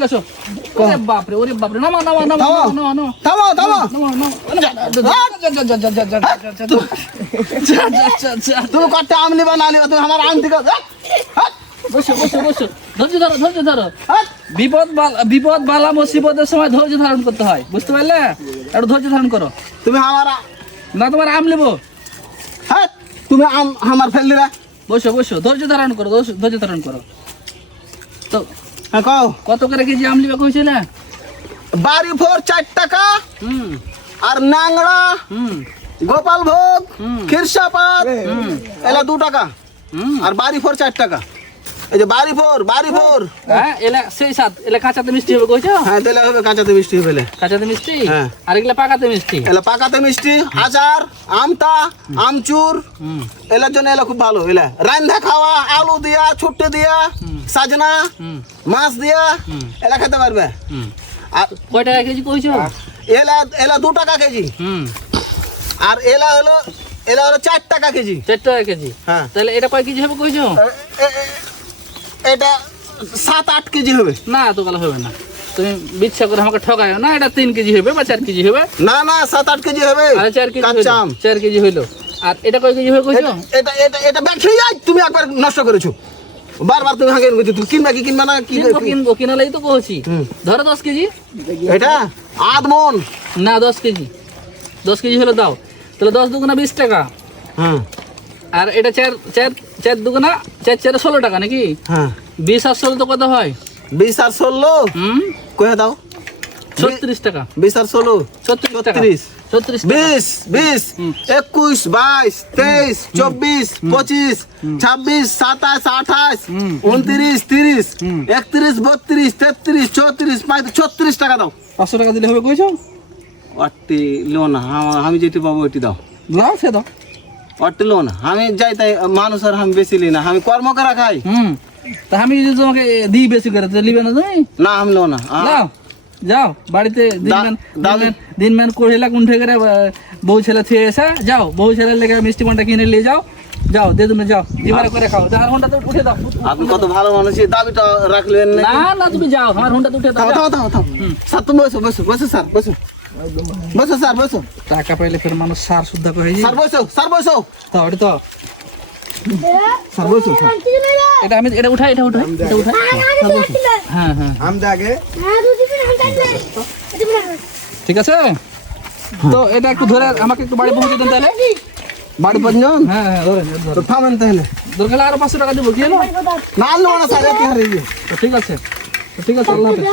এদিকে আসো। ওরে বাপরে নামো তুমি কত আম নিবা না নিবা তুমি আমার আম থেকে বসো ধৈর্য ধরো বিপদ বালা মুসিবতের সময় ধৈর্য ধারণ করতে হয়, বুঝতে পারলে? একটু ধৈর্য ধারণ করো। তুমি আমার না তোমার আম নেবো। হ্যাঁ তুমি আম আমার ফেললি না। বসো ধৈর্য ধারণ করো। তো হ্যাঁ কও কত করে কেজি আম নিবে কইছে না? বাড়ি ফোর 4 টাকা, আর নাংড়া, গোপাল ভোগ, খিরসাপাত এলা 2 টাকা, আর বাড়ি ফোর 4 টাকা। এই যে বাড়ি ফোর হ্যাঁ এলা সেই সাত এলা কাঁচাতে মিষ্টি হবে কইছো? হ্যাঁ তেলে হবে কাঁচাতে মিষ্টি হবে। কাঁচাতে মিষ্টি হ্যাঁ, আর এগুলা পাকাতে মিষ্টি। এলা পাকাতে মিষ্টি, আচার, আমতা, আমচুর এলার জন্য এলা খুব ভালো। এলা রান্ধা খাওয়া, আলু দিয়া, ছুট্টে দিয়া, সাজনা, মাছ দিয়া এলা খেতে পারবে। আর কয় টাকা কেজি কইছো? এলা 2 টাকা কেজি। আর এলা হলো 4 টাকা কেজি। 4 টাকা কেজি। হ্যাঁ তাহলে এটা কয় কেজি হবে কইছো? এটা 7-8 কেজি হবে। না তো গলা হবে না, তুমি বিচ্ছা করে আমাকে ঠকায়ো না। এটা 3 কেজি হবে বা 4 কেজি হবে? না 7-8 কেজি হবে। আরে 4 কেজি কাঁচা আম 4 কেজি হইলো। আর এটা কয় কেজি হবে কইছো? এটা ব্যাখ্যা যাই তুমি একবার নষ্ট করেছো। বারবার তুমি হাগে তুমি কিনবা না কি কিনবো কিনালেই তো কইছি। ধরো 10 কেজি। এটা আধ মন না 10 কেজি। 10 কেজি হলে দাও। তাহলে 10 দুগুণা 20 টাকা। আর এটা 4 দুগুণা 4 16 টাকা নাকি? হ্যাঁ 20 আর 16 তো কত হয়? 20 আর 16 কয়ে দাও 36 টাকা। 20 আর 16 36 টাকা। 36 20 21 22 23 24 25 26 27 28 29 30 31 32 33 34 35 36 টাকা দাও। 500 টাকা দিলে হবে কইছো? অট্টি লো না আমি যেটি পাবো ওইটি দাও। লাও সে দাও। অট্টি লো না আমি যাই তাই মানুষ আর আমি বেশি লি না, আমি কর্ম করা খাই। তা আমি যদি তোমাকে দিই বেশি করে তো নিবে না তুমি? না আমি লো না। যাও বাড়িতে দিনমান কড়িলা কুণ্ঠে করে বউ ছেলে থিয়ে এসে যাও, বউ ছেলের লেগে মিষ্টি পানটা কিনে নিয়ে যাও দে তুমি যাও জিমারে করে খাও। আমার হোন্ডা তো উঠে দাও। আপনি কত ভালো মানুষ, দাবিটা রাখলেন না তুমি যাও, আমার হোন্ডা তো উঠে দাও। স্যার তুমি বসো স্যার বসো। টাকা পাইলে ফের মানুষ সার শুদ্ধা করে স্যার বসো তো ওটা তো স্যার বসো। এটা আমি এটা উঠাই হ্যাঁ আম দে আগে। ঠিক আছে তো এটা একটু ধরে আমাকে একটু বাড়ি পৌঁছে দেন তাহলে। বাড়ি পর্যন্ত? হ্যাঁ ধরেন তো থামেন তাহলে। দরকার আরো 500 টাকা দেবো কি হলো? না লো না স্যার ঠিক আছে আল্লাহ হাফেজ।